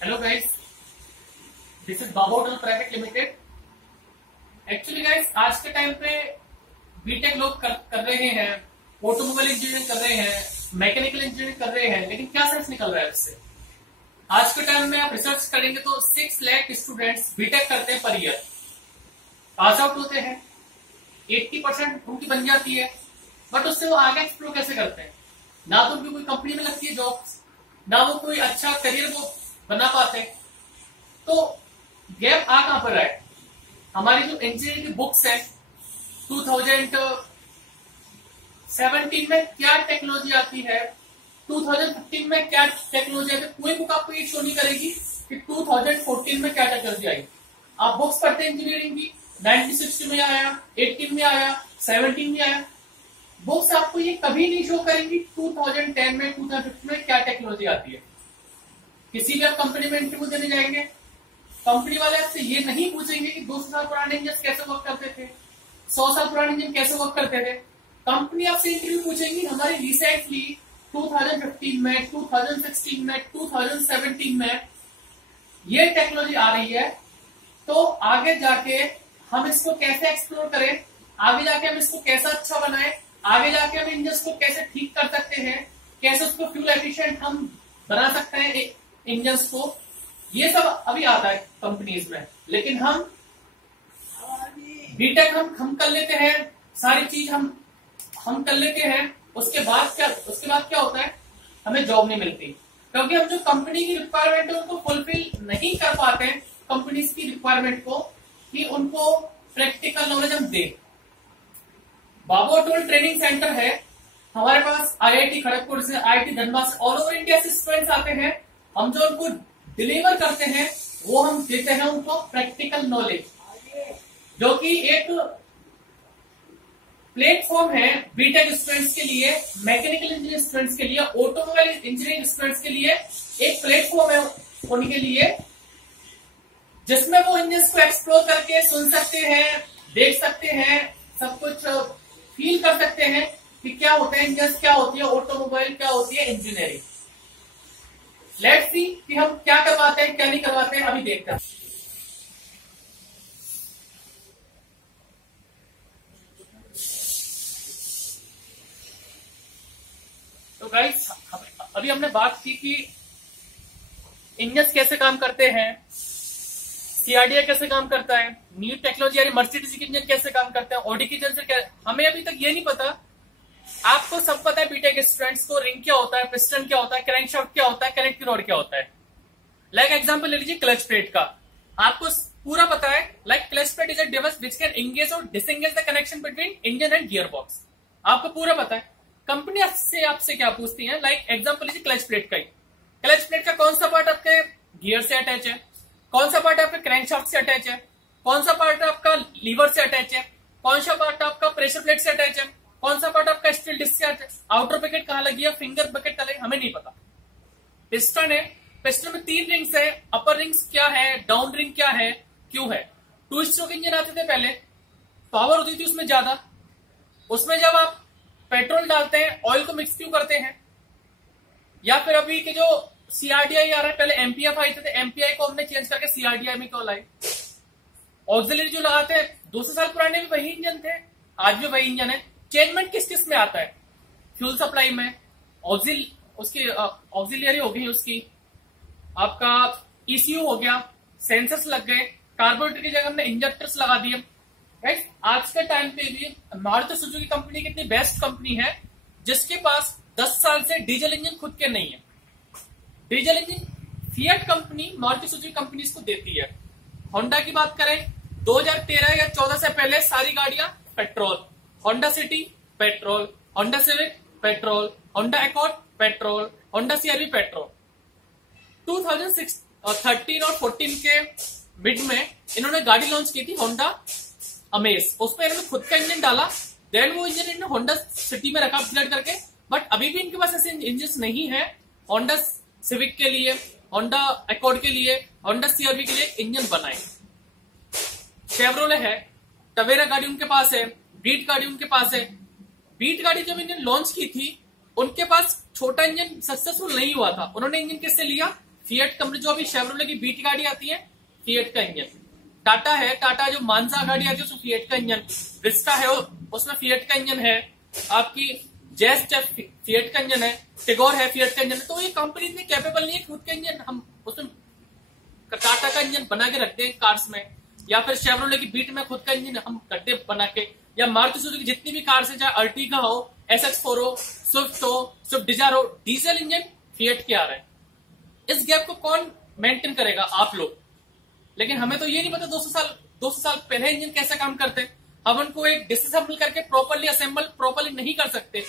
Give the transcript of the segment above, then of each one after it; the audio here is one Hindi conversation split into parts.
Hello guys, this is Baba hotel private limited. Actually guys, आज के टाइम पे बीटेक लोग कर रहे हैं, ऑटोमोबाइल इंजीनियरिंग कर रहे हैं, मैकेनिकल इंजीनियरिंग कर रहे हैं, लेकिन क्या सेंस निकल रहा है उससे? आज के टाइम में आप रिसर्च करेंगे तो 6 लाख स्टूडेंट्स बीटेक करते हैं पर ईयर, पास आउट होते हैं, 80% उनकी बन जाती है, बट उससे वो आगे एक्सप्लोर कैसे करते हैं? ना तो उनकी कोई कंपनी में लगती है जॉब्स, ना वो कोई अच्छा करियर वो बना पाते। तो गैप आ कहां पर है? हमारी जो इंजीनियरिंग की बुक्स है 2017 में क्या टेक्नोलॉजी आती है, 2015 में क्या टेक्नोलॉजी आती है, कोई बुक आपको ये शो नहीं करेगी कि 2014 में क्या टेक्नोलॉजी आई। आप बुक्स पढ़ते हैं इंजीनियरिंग की, 1960 में आया, 18 में आया, 17 में आया, बुक्स आपको ये कभी नहीं शो करेंगी 2010 में, 2015 में क्या टेक्नोलॉजी आती है। किसी भी आप कंपनी में इंटरव्यू देने जाएंगे, कंपनी वाले आपसे ये नहीं पूछेंगे कि 200 साल पुराने इंजन कैसे वर्क करते थे, 100 साल पुराने इंजन कैसे वर्क करते थे। कंपनी आपसे इंटरव्यू पूछेंगी हमारी रिसेंटली 2015 में, 2016 में, 2017 में ये टेक्नोलॉजी आ रही है, तो आगे जाके हम इसको कैसे एक्सप्लोर करें, आगे जाके हम इसको कैसा अच्छा बनाएं, आगे जाके हम इंजन को कैसे ठीक कर सकते हैं, कैसे उसको फ्यूल एफिशिएंट हम बना सकते हैं इंजन को, ये सब अभी आता है कंपनीज में। लेकिन हम बीटेक हम कर लेते हैं, सारी चीज हम कर लेते हैं, उसके बाद क्या होता है? हमें जॉब नहीं मिलती, क्योंकि हम जो कंपनी की रिक्वायरमेंट है उनको फुलफिल नहीं कर पाते हैं, कंपनीज की रिक्वायरमेंट को, कि उनको प्रैक्टिकल नॉलेज हम दें। बाबा होटल ट्रेनिंग सेंटर है हमारे पास, आईआईटी खड़गपुर से, आईआईटी धनबाद से, ऑल ओवर इंडिया से स्टूडेंट्स आते हैं। हम जो उनको डिलीवर करते हैं वो हम देते हैं उनको प्रैक्टिकल नॉलेज, जो कि एक प्लेटफॉर्म है बीटेक स्टूडेंट्स के लिए, मैकेनिकल इंजीनियरिंग स्टूडेंट्स के लिए, ऑटोमोबाइल इंजीनियरिंग स्टूडेंट्स के लिए एक प्लेटफॉर्म है उनके लिए, जिसमें वो इंजन को एक्सप्लोर करके सुन सकते हैं, देख सकते हैं, सब कुछ फील कर सकते हैं कि क्या होता है इंजन, क्या होती है ऑटोमोबाइल, क्या होती है इंजीनियरिंग। लेट्स सी कि हम क्या करवाते हैं, क्या नहीं करवाते हैं, अभी देखते हैं। तो गाइस, अभी हमने बात की कि इंजन कैसे काम करते हैं, सीआरडीआई कैसे काम करता है, न्यू टेक्नोलॉजी यानी मर्सिडीज के इंजन कैसे काम करते हैं, ऑडी के इंजन से क्या, हमें अभी तक ये नहीं पता। आपको सब पता है बीटेक स्टूडेंट्स को, रिंग क्या होता है, पिस्टन क्या होता है, क्रैंकशाफ्ट क्या होता है, कनेक्टिंग रॉड क्या होता है। लाइक एग्जांपल ले लीजिए क्लच प्लेट का, आपको पूरा पता है। Like clutch plate is a device which can engage or disengage the connection between engine and gear box, आपको पूरा पता है। कंपनी से आपसे क्या पूछती है, लाइक एग्जांपल लीजिए क्लच प्लेट का ही, क्लच प्लेट का कौन सा पार्ट आपके गियर से अटैच है, कौन सा पार्ट आपके क्रैंकशाफ्ट से अटैच है, कौन सा पार्ट आपका लीवर से अटैच है, कौन सा पार्ट आपका प्रेशर प्लेट से अटैच है, कौन सा पार्ट आपका स्टील डिस्क से अटैच, आउटर बकेट कहां लगी है, फिंगर बकेट कहां लगी, हमें नहीं पता। पिस्टन है, पिस्टन में 3 रिंग्स है, अपर रिंग्स क्या है, डाउन रिंग क्या है, क्यों है। 2 स्ट्रोक इंजन आते थे पहले, पावर होती थी उसमें ज्यादा, उसमें जब आप पेट्रोल डालते हैं ऑयल को मिक्स क्यों करते हैं, या फिर अभी के जो सीआरडीआई आ रहा है, पहले एमपीएफ आए थे, एमपीआई को हमने चेंज करके सीआरडीआई में क्यों लाए। ऑक्सिलरी जो लगाते हैं 200 साल पुराने भी वही इंजन थे, आज भी वही इंजन है। चेंजमेंट किस किस में आता है, फ्यूल सप्लाई में, ऑक्सिलरी हो गई उसकी, आपका ईसीयू हो गया, सेंसर्स लग गए, कार्बोरेटर की जगह हमने इंजेक्टर्स लगा दिए। राइट, आज के टाइम पे भी मारुति सुजुकी कंपनी कितनी बेस्ट कंपनी है, जिसके पास 10 साल से डीजल इंजन खुद के नहीं है। Diesel engine fiat company Maruti Suzuki company को देती है। होंडा की बात करें, 2013 या 14 से पहले सारी गाड़ियां petrol, Honda city petrol, Honda civic petrol, Honda accord petrol, Honda CR-V petrol. 2013 और 14 के मिड में इन्होंने गाड़ी लॉन्च की थी होंडा अमेज, उसमें इन्होंने खुद का इंजन डाला, देन वो इंजन इन्होंने होंडा सिटी में रखा अपग्रेड करके, बट अभी भी इनके पास ऐसे इंजन नहीं है। होंडा सिविक के लिए, होंडा अकॉर्ड के लिए, होंडा सीआरवी के लिए इंजन बनाए। शेवरोले है, टवेरा गाड़ी उनके पास है, बीट गाड़ी उनके पास है। बीट गाड़ी जब इन्होंने लॉन्च की थी, उनके पास छोटा इंजन सक्सेसफुल नहीं हुआ था, उन्होंने इंजन किससे लिया, फिएट कंपनी जो अभी शेवरोले की बीट गाड़ी आती है, फिएट का इंजन। टाटा है, टाटा जो मानसा गाड़ी आती है उसमें फिएट का इंजन। विस्टा है उसमें फिएट का इंजन है। आपकी जेस्ट है, फिएट का इंजन है। टिगोर है, फिएट का इंजन है। तो ये कंपनी इतनी कैपेबल नहीं है खुद का इंजन हम उसमें टाटा का इंजन बना के रखते हैं कार्स में, या फिर शेवरोले की बीट में खुद का इंजन हम करते बना के, या मारुति सुजुकी की जितनी भी कार्स है, चाहे अर्टिगा हो, SX4 हो, स्विफ्ट हो, स्विफ्ट डिजायर हो, डीजल इंजन फिएट के आ रहे हैं। इस गैप को कौन मेंटेन करेगा? आप लोग। लेकिन हमें तो ये नहीं पता 200 साल पहले इंजन कैसे काम करते हैं। हम उनको एक डिसअसेंबल करके प्रॉपर्ली असेंबल प्रॉपर्ली नहीं कर सकते।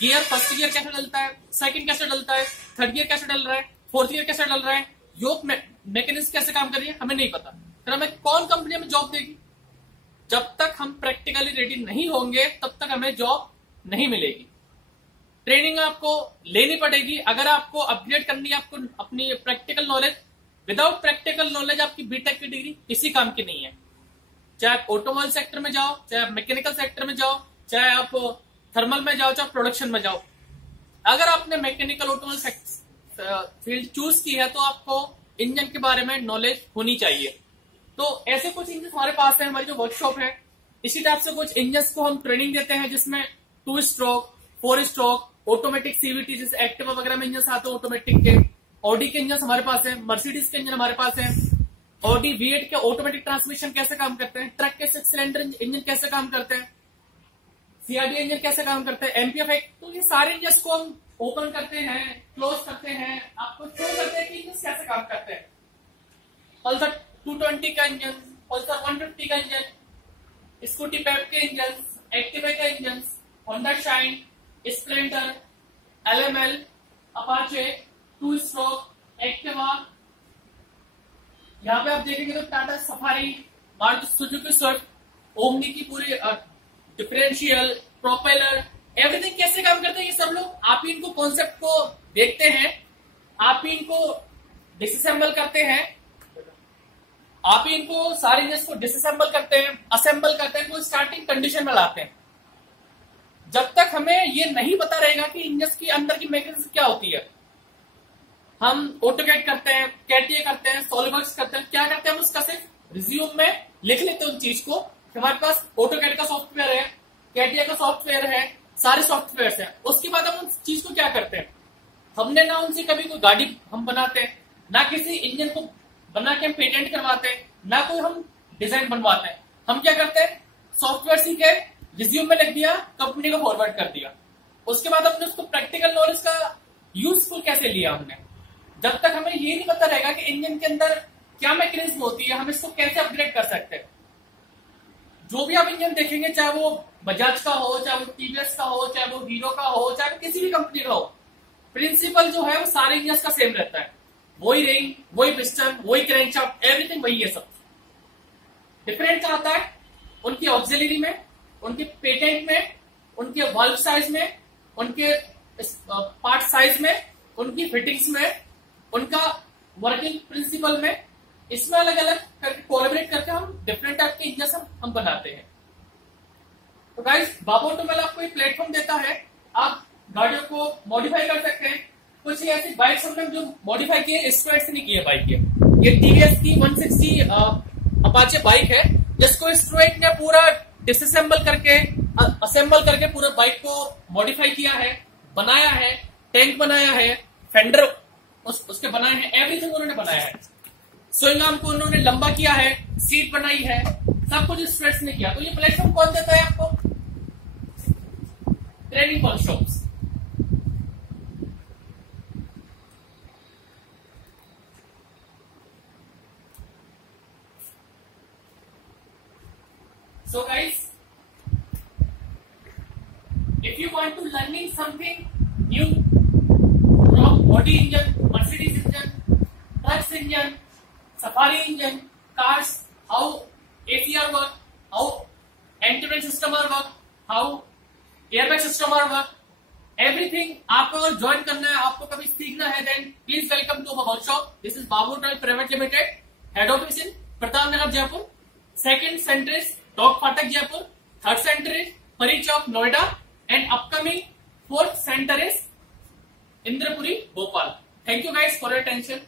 गियर, फर्स्ट गियर कैसे डलता है, सेकंड कैसे डलता है, थर्ड गियर कैसे डल रहा है, फोर्थ गियर कैसे डल रहा है, योक मैकेनिज्म कैसे काम कर रही है, हमें नहीं पता। फिर हमें कौन कंपनी हमें जॉब देगी? जब तक हम प्रैक्टिकली रेडी नहीं होंगे तब तक हमें जॉब नहीं मिलेगी। ट्रेनिंग आपको लेनी पड़ेगी। अगर आपको अपग्रेड करनी है आपको अपनी practical knowledge, without practical knowledge आपकी बीटेक की डिग्री किसी काम की नहीं है। चाहे आप ऑटोमोबाइल सेक्टर में जाओ, चाहे आप मैकेनिकल सेक्टर में जाओ, चाहे आप थर्मल में जाओ, चाहे प्रोडक्शन में जाओ, अगर आपने मैकेनिकल ऑटोमोबाइल फील्ड चूज की है तो आपको इंजन के बारे में नॉलेज होनी चाहिए। तो ऐसे कुछ इंजन हमारे पास है, हमारी जो वर्कशॉप है, इसी टाइप से कुछ इंजन को हम ट्रेनिंग देते हैं जिसमें 2 स्ट्रोक, 4 स्ट्रोक, ऑटोमेटिक सीवीटी जैसे एक्टिवा वगैरह में इंजन आते हैं ऑटोमेटिक के। ऑडी के इंजन हमारे पास है, मर्सिडीज के इंजन हमारे पास है। ऑडी V8 के ऑटोमेटिक ट्रांसमिशन कैसे काम करते हैं, ट्रक के 6 सिलेंडर इंजन कैसे काम करते हैं, CRD इंजन कैसे काम करते हैं, MPF। तो ये सारे इंजन को हम ओपन करते हैं, क्लोज करते हैं, आपको शो करते हैं कि इंजन कैसे काम करते हैं। पल्सर 220 का इंजन, पल्सर 150 का इंजन, स्कूटी पेप के इंजन, एक्टिवा का engine, Honda shine, Splendor, LML, Apache, 2 stroke, Activa. यहाँ पे आप देखेंगे तो Tata safari, Maruti Suzuki Swift, omni की पूरी डिफरेंशियल, प्रोपेलर, एवरीथिंग कैसे काम करते हैं ये सब लोग। आप ही इनको कॉन्सेप्ट को देखते हैं, आप ही इनको डिसअसेंबल करते हैं, आप ही इनको सारे इंजन को डिसअसेंबल करते हैं, असेंबल करते हैं, वो स्टार्टिंग कंडीशन में लाते हैं। जब तक हमें ये नहीं पता रहेगा कि इंजन की अंदर की मैकेनिज्म क्या होती है, हम ऑटोकैड करते हैं, कैटिया करते हैं, सॉलिडवर्क्स करते हैं, क्या करते हैं हम उसका सिर्फ रिज्यूम में लिख लेते हैं उन चीज को। हमारे पास ऑटोकैड का सॉफ्टवेयर है, कैटिया का सॉफ्टवेयर है, सारे सॉफ्टवेयर हैं। उसके बाद हम उस चीज को क्या करते हैं, हमने ना उनसे कभी कोई गाड़ी हम बनाते हैं, ना किसी इंजन को बना के हम पेटेंट करवाते हैं, ना कोई हम डिजाइन बनवाते हैं। हम क्या करते हैं, सॉफ्टवेयर सीखे, रिज्यूम में लिख दिया, कंपनी को फॉरवर्ड कर दिया। उसके बाद हमने उसको प्रैक्टिकल नॉलेज का यूजफुल कैसे लिया हमने। जब तक हमें ये नहीं पता रहेगा कि इंजन के अंदर क्या मैकेनिज्म होती है, हम इसको कैसे अपग्रेड कर सकते हैं। जो भी आप इंजन देखेंगे, चाहे वो बजाज का हो, चाहे वो टीवीएस का हो, चाहे वो हीरो का हो, चाहे वो किसी भी कंपनी का हो, प्रिंसिपल जो है वो सारे इंजन का सेम रहता है। वही रिंग, वही पिस्टन, वही क्रैंकशाफ्ट, एवरीथिंग वही है। सब डिफरेंट क्या आता है उनकी ऑक्सिलरी में, उनके पेटेंट में, उनके वाल्व साइज में, उनके पार्ट साइज में, उनकी फिटिंग्स में, उनका वर्किंग प्रिंसिपल में। इसमें अलग अलग करके कोलैबोरेट करके हम डिफरेंट टाइप के इंजन हम बनाते हैं। तो गाइस, बाबू ऑटोमोबाइल आपको एक प्लेटफॉर्म देता है, आप गाड़ियों को मॉडिफाई कर सकते हैं। कुछ ऐसी बाइक्स हमने जो मॉडिफाई की है, स्ट्रेट से नहीं की है बाइक ये टीवीएस की 160 अपाचे बाइक है, जिसको स्ट्रेट ने पूरा डिसअसेंबल करके असेंबल करके पूरा बाइक को मॉडिफाई किया है, बनाया है, टैंक बनाया है, फेंडर उसके बनाए हैं, एवरीथिंग उन्होंने बनाया है। स्विंग आर्म को उन्होंने लंबा किया है, सीट बनाई है, सब कुछ स्ट्रेट्स ने किया। तो ये प्लेटफॉर्म कौन देता है आपको? Training workshops. So guys, if you want to learning something new from body engine, Mercedes engine, trucks engine, Safari engine, cars, how ACR work, how anti-brake system are work, how airbag system are work, everything आपको अगर ज्वाइन करना है, आपको कभी सीखना है, then please welcome to our workshop. This is Babu Automobile Private Limited, head office in Pratap Nagar Jaipur, second center is टॉप Phatak Jaipur, third centre is Pari Chowk Noida, and upcoming fourth centre is Indrapuri Bhopal. Thank you guys for your attention.